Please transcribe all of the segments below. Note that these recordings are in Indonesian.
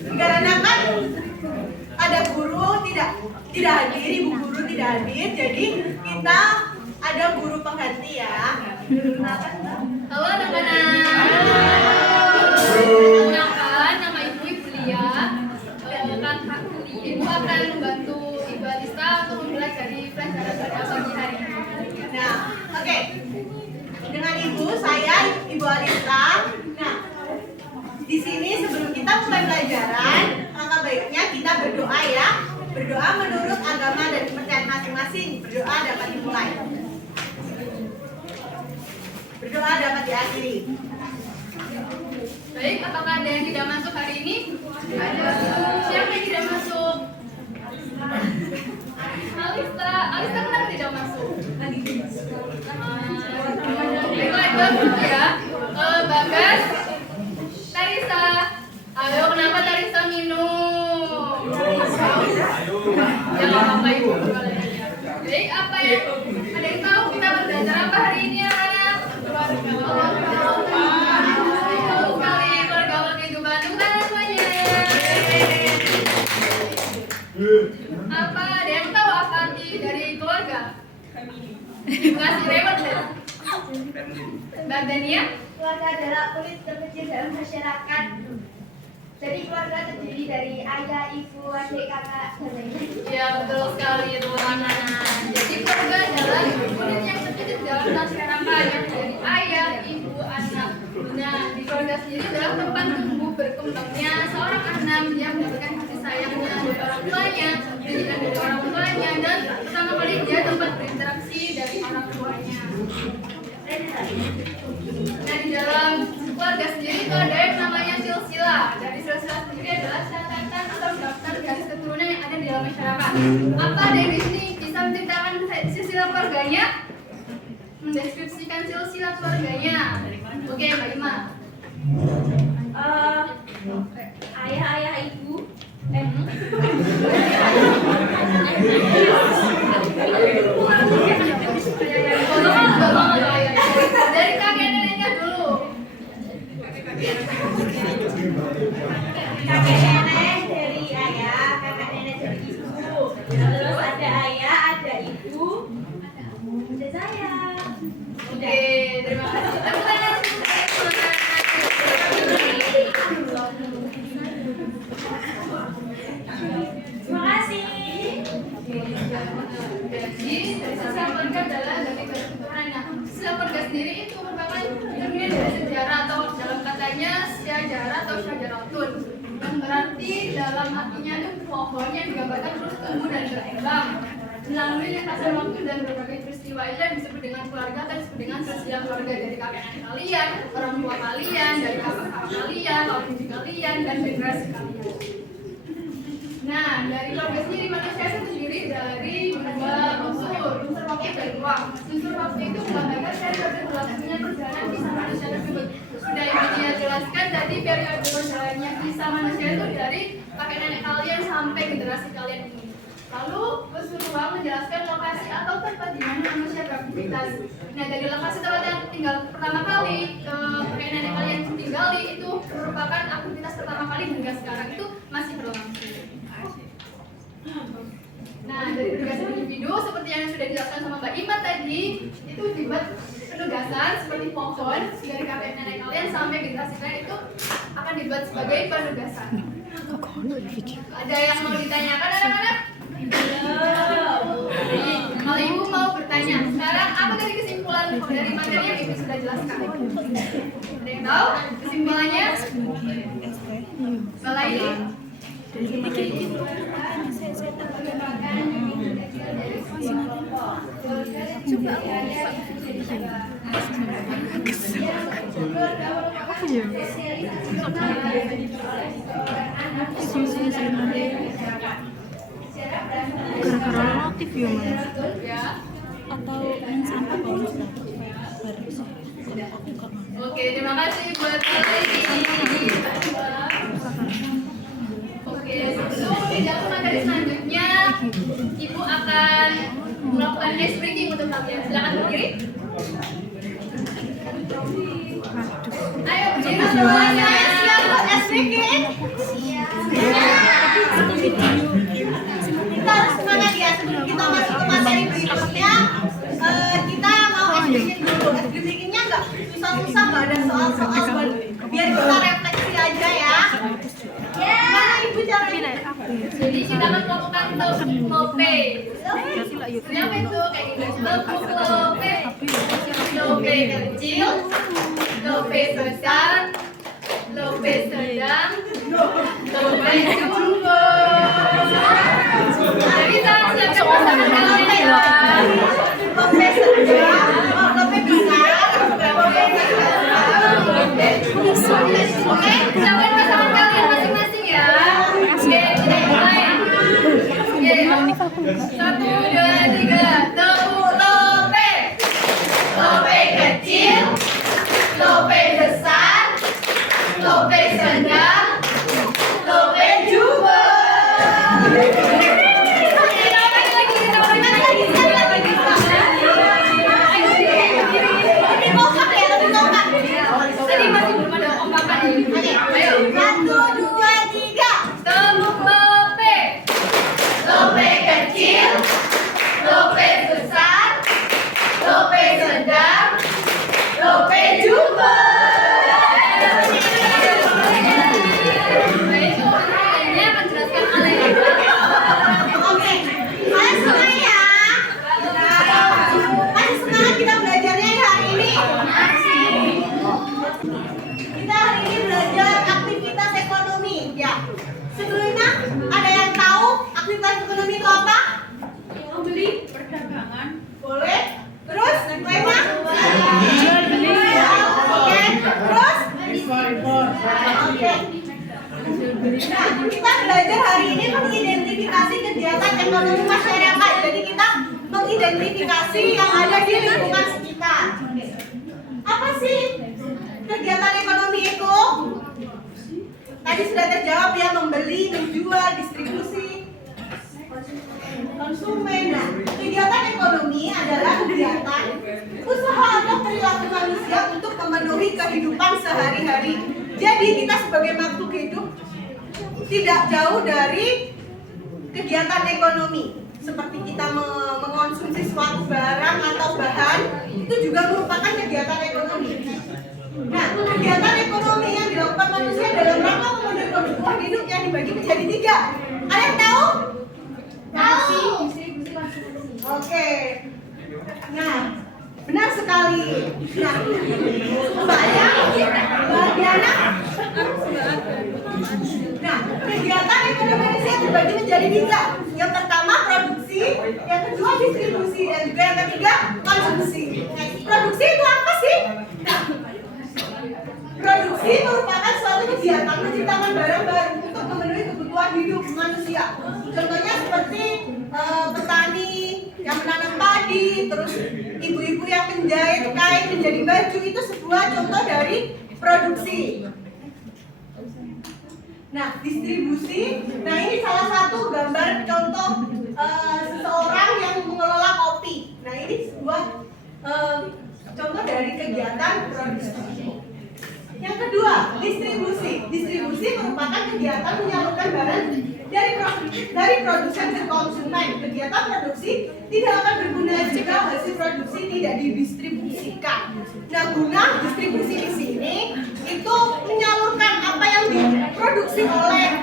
Dikarenakan ada guru tidak hadir, ibu guru tidak hadir, jadi kita ada guru pengganti ya. Halo anak-anak. Kenalkan, nama Ibu Lia. Ibu akan membantu Ibu Alisa untuk mempelajari pelajaran pada pagi hari ini. Nah, oke. Dengan ibu, saya Ibu Alisa. Nah, di sini sebelum kita mulai pelajaran, alangkah baiknya kita berdoa ya. Berdoa menurut agama dan kepercayaan masing-masing. Berdoa dapat dimulai. Berdoa dapat diakhiri. Baik, apakah ada yang tidak masuk hari ini? Ada. Siapa yang tidak masuk? Alisa kenapa tidak masuk? Baiklah, itu ya. Bagas, Tarisa. Ayo, kenapa Tarisa minum? Ya, nggak apa-apa, Ibu. Baik, apa yang ada yang tahu kita belajar apa hari ini, anak-anak? Apa ada yang tahu apa arti dari keluarga? Ibu kasih repot deh. Mbak Dania? Keluarga adalah unit terkecil dalam masyarakat. Jadi keluarga terdiri dari ayah, ibu, adik, kakak, dan lainnya. Ya betul sekali teman-teman. Jadi keluarga adalah unit yang terkecil dalam masyarakat yang dari ayah, ibu, anak. Nah, di keluarga sendiri adalah tempat tumbuh berkembangnya seorang anak yang mendapatkan kasih sayangnya dari orang tuanya, pendidikan dari orang tuanya, dan pertama kali dia tempat berinteraksi dari orang tuanya. Nah, di dalam keluarga sendiri itu ada yang namanya silsilah. Dari silsilah sendiri adalah catatan atau daftar garis keturunan yang ada di dalam masyarakat. Apa ada yang di sini bisa menceritakan silsilah keluarganya? Mendeskripsikan silsilah keluarganya. Oke, Mbak Ima. Ayah, ibu. Dari kakek neneknya dulu. Kakek nenek dari ayah, kakak nenek dari ibu. Terus ada ayah, ada ibu, ada saya. Oke, terima kasih. Tepuk tangan. Terima kasih. Jadi, dari sosial keluarga adalah dari keturunan. Nah, sosial keluarga sendiri itu merupakan terdiri dari sejarah atau dalam katanya sejarah atau syajaratun, yang berarti dalam artinya itu pohon yang digambarkan terus tumbuh dan berkembang melalui lintasan waktu dan berbagai peristiwa. Itu yang disebut dengan keluarga atau disebut dengan sosial keluarga, dari kakek nenek kalian, orang tua kalian, dari kakak kalian, orang tua kalian, dan generasi kalian. Nah, dari keluarga sendiri, manusia itu terdiri dari dua unsur waktu dan ruang. Unsur waktu itu menggambarkan periode berlangsungnya perjalanan kisah manusia tersebut. Sudah Ibu Dia jelaskan tadi, periode berjalannya kisah manusia itu dari kakek nenek kalian sampai generasi kalian ini. Lalu unsur ruang menjelaskan lokasi atau tempat di mana manusia beraktivitas. Nah, dari lokasi tempat yang tinggal pertama kali ke kakek nenek kalian tinggali itu merupakan aktivitas pertama kali hingga sekarang itu masih berlangsung. Nah, dari tugas individu seperti yang sudah dijelaskan sama Mbak Ima tadi, itu dibuat penugasan seperti pohon dari kakek nenek kalian sampai generasi kalian itu akan dibuat sebagai penugasan. Ada yang mau ditanyakan anak-anak? Kalau Ibu mau bertanya, sekarang apa dari kesimpulan dari materi yang Ibu sudah jelaskan? Ada yang tahu kesimpulannya? Salah ini? Gara-gara notif ya mas Ya. atau main sampah kalau sudah Oke, terima kasih buat kalian. Oke, sebelum tidak ke materi selanjutnya, Ibu akan melakukan ice breaking untuk kalian. Silakan berdiri. Ayo berdiri semuanya. Siap buat ice breaking? Siap. loh, es krim bikinnya nggak susah-susah, nggak ada soal-soal, biar kita refleksi aja ya. Gimana ibu caranya? Jadi kita akan melakukan lope. Siapa itu kayak gitu? Lope. Lope kecil, lope besar, lope sedang, lope jumbo. Jadi kita siapkan pasangan kalian ya. Lope sedang, lope besar, lope Oke, siapkan pasangan kalian masing-masing ya. Oke, kita mulai. Oke, 1, 2, 3, tepuk lope. Lope kecil, lope besar, lope sedang, lope jumbo. Tadi masih belum ada ompakan ini. Ayo. 1, 2, 3. Tepuk lope. Lope kecil, lope besar, lope sedang, lope jumbo. Baik, ini akan jelaskan oleh Oke, kalian semangat ya. Masih semangat kita belajarnya ya hari ini. Kita hari ini belajar aktivitas ekonomi ya. Sebelumnya ada yang tahu aktivitas ekonomi itu apa? membeli perdagangan. Boleh. Terus lainnya? Oke. Terus? Oke. Nah, kita belajar hari ini mengidentifikasi kegiatan ekonomi masyarakat. Jadi kita mengidentifikasi yang ada di lingkungan sekitar. Apa sih kegiatan ekonomi itu? Tadi sudah terjawab ya, membeli, menjual, distribusi, konsumen. Nah, kegiatan ekonomi adalah kegiatan usaha atau perilaku manusia untuk memenuhi kehidupan sehari-hari. Jadi kita sebagai makhluk hidup tidak jauh dari kegiatan ekonomi. Seperti kita mengonsumsi suatu barang atau bahan, itu juga merupakan kegiatan ekonomi. Nah, kegiatan ekonomi yang dilakukan manusia dalam rangka memenuhi kebutuhan hidup yang dibagi menjadi 3. Ada yang tahu? Tahu? Oke. Nah, benar sekali. Nah, Mbak Diana. Nah, kegiatan ekonomi Indonesia dibagi menjadi 3. Yang pertama produksi, yang kedua distribusi, dan juga yang ketiga konsumsi. Nah, produksi itu apa sih? Produksi merupakan suatu kegiatan menciptakan barang baru untuk memenuhi kebutuhan hidup manusia. Contohnya seperti petani yang menanam padi, terus ibu-ibu yang menjahit kain menjadi baju, itu sebuah contoh dari produksi. Nah, distribusi. Nah, ini salah satu gambar contoh seseorang yang mengelola kopi. Nah, ini sebuah contoh dari kegiatan produksi. Yang kedua, distribusi. Distribusi merupakan kegiatan menyalurkan barang dari produsen ke konsumen. Kegiatan produksi tidak akan berguna jika hasil produksi tidak didistribusikan. Nah, guna distribusi di sini itu menyalurkan apa yang diproduksi oleh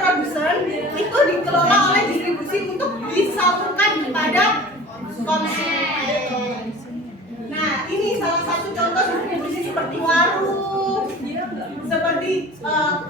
produsen itu dikelola oleh distribusi untuk disalurkan kepada konsumen. Nah, ini salah satu contoh distribusi seperti warung, seperti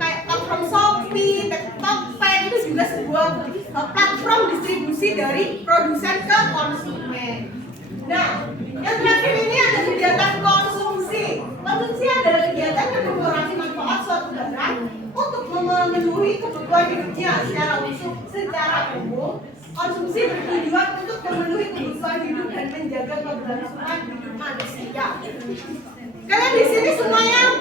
kayak platform Shopee, Tokped, itu juga sebuah platform distribusi dari produsen ke konsumen. Nah, yang terakhir ini ada kegiatan konsumsi. Konsumsi adalah kegiatan yang mengurangi manfaat suatu barang untuk memenuhi kebutuhan hidupnya secara umum. Konsumsi bertujuan untuk memenuhi kebutuhan hidup dan menjaga keberlangsungan hidup manusia. Kalian di sini semuanya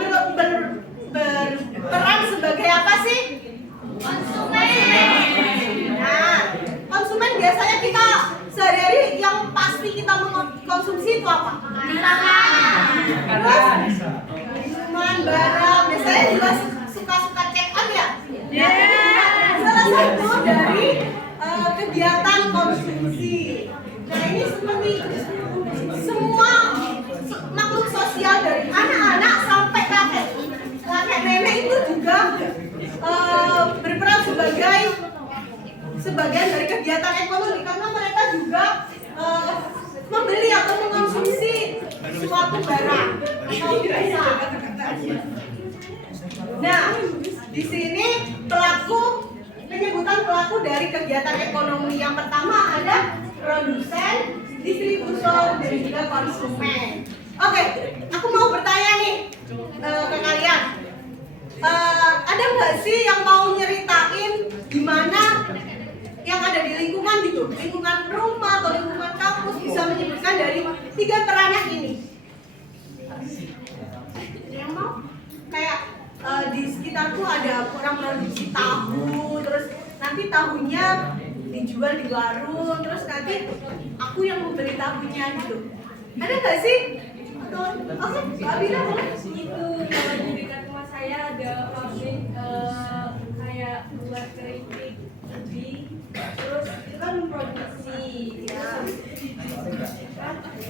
berperan sebagai apa sih? Konsumen. Nah, konsumen biasanya kita sehari-hari yang pasti kita mengkonsumsi itu apa? Terus minuman, barang. Biasanya juga suka check out ya? Salah satu dari kegiatan konsumsi. Nah ini seperti semua makhluk sosial dari anak-anak sampai kakek nenek itu juga berperan sebagian dari kegiatan ekonomi karena mereka juga membeli atau mengonsumsi suatu barang atau jasa. Nah, di sini penyebutan pelaku dari kegiatan ekonomi yang pertama ada produsen, distributor, dan juga konsumen. Oke, aku mau bertanya nih ke kalian. Ada nggak sih yang mau nyeritain gimana yang ada di lingkungan gitu, lingkungan rumah atau lingkungan kampus bisa menyebutkan dari 3 peranak ini? Yang mau? Kayak di sekitarku ada orang produksi tahu, terus nanti tahunya dijual di warung, terus nanti aku yang mau beli tahunya gitu. Ada nggak sih? Oke, Mbak Abira boleh? Itu kalau di dekat rumah saya ada pabrik kayak buat keripik ubi, terus itu kan memproduksi ya.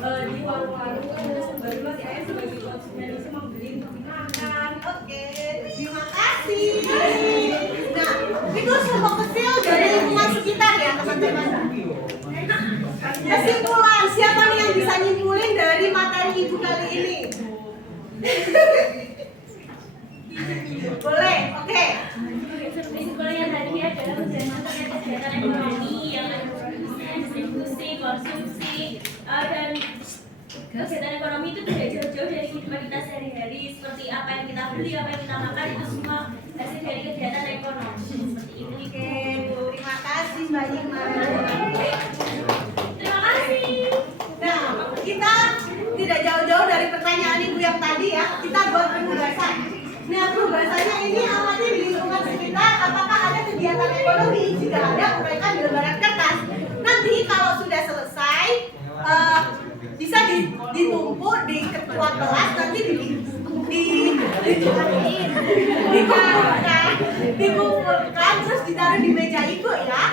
Di warung-warung baru masih ayah sebagai konsumen bisa membeli untuk dimakan. Oke, terima kasih. Nah, itu semua kecil dari lingkungan sekitar ya teman-teman. Kesimpulan, siapa nih yang bisa nyimpulin dari materi ibu kali ini? Boleh, oke. Kesimpulannya tadi adalah berdasarkan kegiatan ekonomi yang ada produksi, distribusi, konsumsi, dan kegiatan ekonomi itu tidak jauh-jauh dari kehidupan kita sehari-hari. Seperti apa yang kita beli, apa yang kita makan, itu semua hasil dari kegiatan ekonomi. Seperti itu. Oke, terima kasih Mbak Yima. Terima kasih. Nah, kita tidak jauh-jauh dari pertanyaan ibu yang tadi ya. Kita buat penugasan. Nah, penugasannya ini awalnya di lingkungan sekitar. Apakah ada kegiatan ekonomi? Jika ada, uraikan di lembaran kertas. Nanti kalau sudah selesai, bisa ditumpuk di ketua kelas. Nanti dikumpulkan, terus ditaruh di meja ibu ya.